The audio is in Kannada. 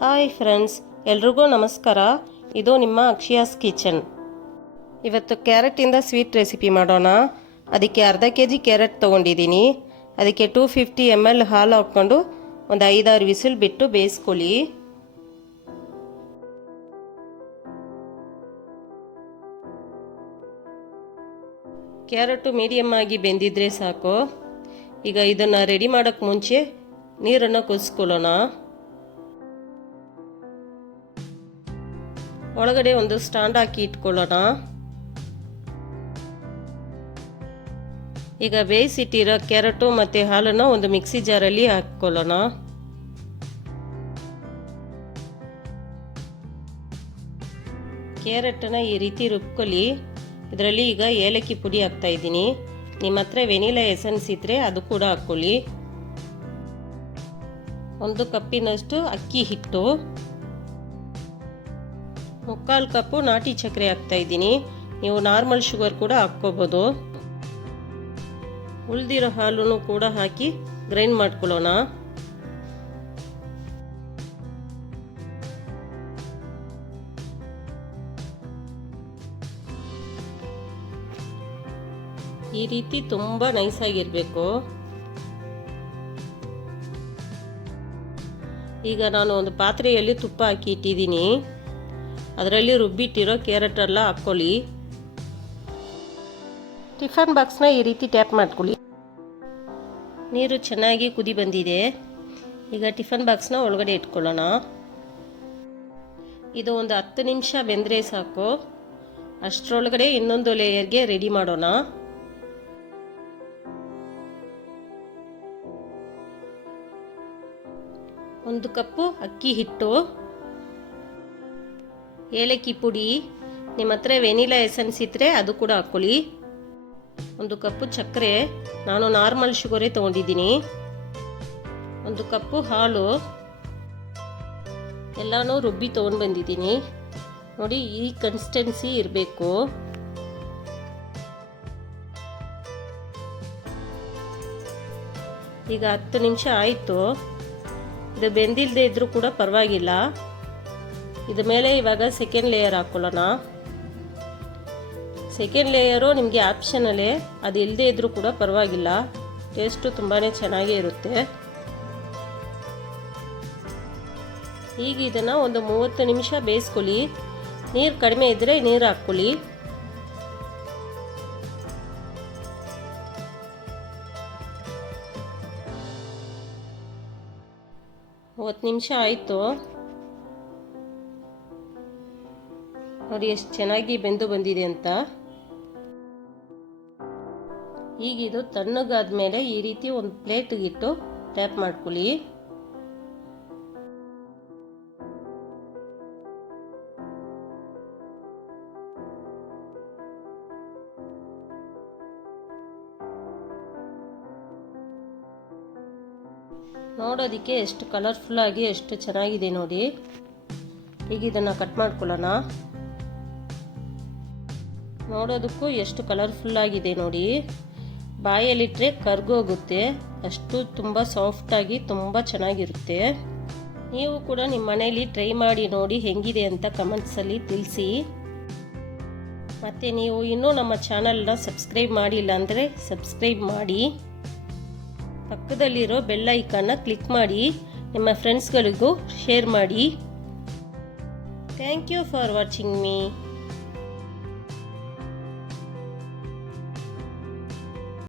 ಹಾಯ್ ಫ್ರೆಂಡ್ಸ್, ಎಲ್ರಿಗೂ ನಮಸ್ಕಾರ. ಇದು ನಿಮ್ಮ ಅಕ್ಷಯಾಸ್ ಕಿಚನ್. ಇವತ್ತು ಕ್ಯಾರೆಟಿಂದ ಸ್ವೀಟ್ ರೆಸಿಪಿ ಮಾಡೋಣ. ಅದಕ್ಕೆ ಅರ್ಧ ಕೆ ಜಿ ಕ್ಯಾರೆಟ್ ತೊಗೊಂಡಿದ್ದೀನಿ. ಅದಕ್ಕೆ ಟೂ ಫಿಫ್ಟಿ ಎಂ ಎಲ್ ಹಾಲು ಹಾಕ್ಕೊಂಡು ಒಂದು ಐದಾರು ವಿಸಿಲ್ ಬಿಟ್ಟು ಬೇಯಿಸ್ಕೊಳ್ಳಿ. ಕ್ಯಾರೆಟು ಮೀಡಿಯಮ್ ಆಗಿ ಬೆಂದಿದ್ರೆ ಸಾಕು. ಈಗ ಇದನ್ನು ರೆಡಿ ಮಾಡೋಕ್ಕೆ ಮುಂಚೆ ನೀರನ್ನು ಕುದಿಸ್ಕೊಳ್ಳೋಣ. ಒಳಗಡೆ ಒಂದು ಸ್ಟ್ಯಾಂಡ್ ಹಾಕಿ ಇಟ್ಕೊಳ್ಳೋಣ. ಈಗ ಬೇಯಿಸಿಟ್ಟಿರೋ ಕ್ಯಾರೆಟು ಮತ್ತು ಹಾಲನ್ನು ಒಂದು ಮಿಕ್ಸಿ ಜಾರಲ್ಲಿ ಹಾಕ್ಕೊಳ್ಳೋಣ. ಕ್ಯಾರೆಟನ್ನು ಈ ರೀತಿ ರುಬ್ಕೊಳ್ಳಿ. ಇದರಲ್ಲಿ ಈಗ ಏಲಕ್ಕಿ ಪುಡಿ ಹಾಕ್ತಾ ಇದ್ದೀನಿ. ನಿಮ್ಮ ಹತ್ರ ವೆನಿಲಾ ಎಸೆನ್ಸ್ ಇದ್ದರೆ ಅದು ಕೂಡ ಹಾಕ್ಕೊಳ್ಳಿ. ಒಂದು ಕಪ್ಪಿನಷ್ಟು ಅಕ್ಕಿ ಹಿಟ್ಟು. ಮುಕ್ಕಾಲು ಕಪ್ಪು ನಾಟಿ ಸಕ್ಕರೆ ಹಾಕ್ತಾ ಇದ್ದೀನಿ. ನೀವು ನಾರ್ಮಲ್ ಶುಗರ್ ಕೂಡ ಹಾಕ್ಕೋಬೋದು. ಉಳಿದಿರೋ ಹಾಲನ್ನು ಕೂಡ ಹಾಕಿ ಗ್ರೈಂಡ್ ಮಾಡ್ಕೊಳ್ಳೋಣ. ಈ ರೀತಿ ತುಂಬ ನೈಸಾಗಿರಬೇಕು ಈಗ ನಾನು ಒಂದು ಪಾತ್ರೆಯಲ್ಲಿ ತುಪ್ಪ ಹಾಕಿ ಇಟ್ಟಿದ್ದೀನಿ. ಅದರಲ್ಲಿ ರುಬ್ಬಿಟ್ಟಿರೋ ಕ್ಯಾರೆಟ್ ಎಲ್ಲ ಹಾಕ್ಕೊಳ್ಳಿ. ಟಿಫನ್ ಬಾಕ್ಸ್ನ ಈ ರೀತಿ ಟ್ಯಾಪ್ ಮಾಡ್ಕೊಳ್ಳಿ. ನೀರು ಚೆನ್ನಾಗಿ ಕುದಿ ಬಂದಿದೆ. ಈಗ ಟಿಫನ್ ಬಾಕ್ಸ್ನ ಒಳಗಡೆ ಇಟ್ಕೊಳ್ಳೋಣ. ಇದು ಒಂದು ಹತ್ತು ನಿಮಿಷ ಬೆಂದರೆ ಸಾಕು. ಅಷ್ಟರೊಳಗಡೆ ಇನ್ನೊಂದು ಲೇಯರ್ಗೆ ರೆಡಿ ಮಾಡೋಣ. ಒಂದು ಕಪ್ಪು ಅಕ್ಕಿ ಹಿಟ್ಟು. ಏಲಕ್ಕಿ ಪುಡಿ. ನಿಮ್ಮ ಹತ್ರ ವೆನಿಲಾ ಎಸೆನ್ಸ್ ಇದ್ದರೆ ಅದು ಕೂಡ ಹಾಕ್ಕೊಳ್ಳಿ. ಒಂದು ಕಪ್ಪು ಸಕ್ಕರೆ ನಾನು ನಾರ್ಮಲ್ ಶುಗರೇ ತೊಗೊಂಡಿದ್ದೀನಿ. ಒಂದು ಕಪ್ಪು ಹಾಲು. ಎಲ್ಲನೂ ರುಬ್ಬಿ ತೊಗೊಂಡು ಬಂದಿದ್ದೀನಿ. ನೋಡಿ, ಈ ಕನ್ಸಿಸ್ಟೆನ್ಸಿ ಇರಬೇಕು. ಈಗ ಹತ್ತು ನಿಮಿಷ ಆಯಿತು. ಇದು ಬೆಂದಿಲ್ಲದೆ ಇದ್ದರೂ ಕೂಡ ಪರವಾಗಿಲ್ಲ. ಇದ ಮೇಲೆ ಇವಾಗ ಸೆಕೆಂಡ್ ಲೇಯರ್ ಹಾಕೊಳ್ಳೋಣ. ಸೆಕೆಂಡ್ ಲೇಯರು ನಿಮಗೆ ಆಪ್ಷನಲ್ಲೇ ಅದು ಇಲ್ಲದೆ ಇದ್ದರೂ ಕೂಡ ಪರವಾಗಿಲ್ಲ. ಟೇಸ್ಟು ತುಂಬಾ ಚೆನ್ನಾಗೇ ಇರುತ್ತೆ. ಈಗ ಇದನ್ನು ಒಂದು ಮೂವತ್ತು ನಿಮಿಷ ಬೇಯಿಸ್ಕೊಳ್ಳಿ. ನೀರು ಕಡಿಮೆ ಇದ್ದರೆ ನೀರು ಹಾಕ್ಕೊಳ್ಳಿ. ಮೂವತ್ತು ನಿಮಿಷ ಆಯಿತು. ನೋಡಿ, ಎಷ್ಟು ಚೆನ್ನಾಗಿ ಬೆಂದು ಬಂದಿದೆ ಅಂತ. ಈಗ ಇದು ತಣ್ಣಗಾದ್ಮೇಲೆ ಈ ರೀತಿ ಒಂದು ಪ್ಲೇಟ್ಗಿಟ್ಟು ಟ್ಯಾಪ್ ಮಾಡ್ಕೊಳ್ಳಿ. ನೋಡೋದಕ್ಕೆ ಎಷ್ಟು ಕಲರ್ಫುಲ್ ಆಗಿ ಎಷ್ಟು ಚೆನ್ನಾಗಿದೆ ನೋಡಿ. ಈಗ ಇದನ್ನು ಕಟ್ ಮಾಡ್ಕೊಳ್ಳೋಣ. ನೋಡೋದಕ್ಕೂ ಎಷ್ಟು ಕಲರ್ಫುಲ್ ಆಗಿದೆ ನೋಡಿ. ಬಾಯಲ್ಲಿಟ್ಟರೆ ಕರ್ಗೋಗುತ್ತೆ. ಅಷ್ಟು ತುಂಬ ಸಾಫ್ಟಾಗಿ ತುಂಬ ಚೆನ್ನಾಗಿರುತ್ತೆ. ನೀವು ಕೂಡ ನಿಮ್ಮ ಮನೇಲಿ ಟ್ರೈ ಮಾಡಿ ನೋಡಿ ಹೆಂಗಿದೆ ಅಂತ ಕಮೆಂಟ್ಸಲ್ಲಿ ತಿಳಿಸಿ. ಮತ್ತು ನೀವು ಇನ್ನೂ ನಮ್ಮ ಚಾನಲ್ನ ಸಬ್ಸ್ಕ್ರೈಬ್ ಮಾಡಿಲ್ಲ ಅಂದರೆ ಸಬ್ಸ್ಕ್ರೈಬ್ ಮಾಡಿ. ಪಕ್ಕದಲ್ಲಿರೋ ಬೆಲ್ ಐಕಾನ್ನ ಕ್ಲಿಕ್ ಮಾಡಿ. ನಿಮ್ಮ ಫ್ರೆಂಡ್ಸ್ಗಳಿಗೂ ಶೇರ್ ಮಾಡಿ. Thank you for watching me.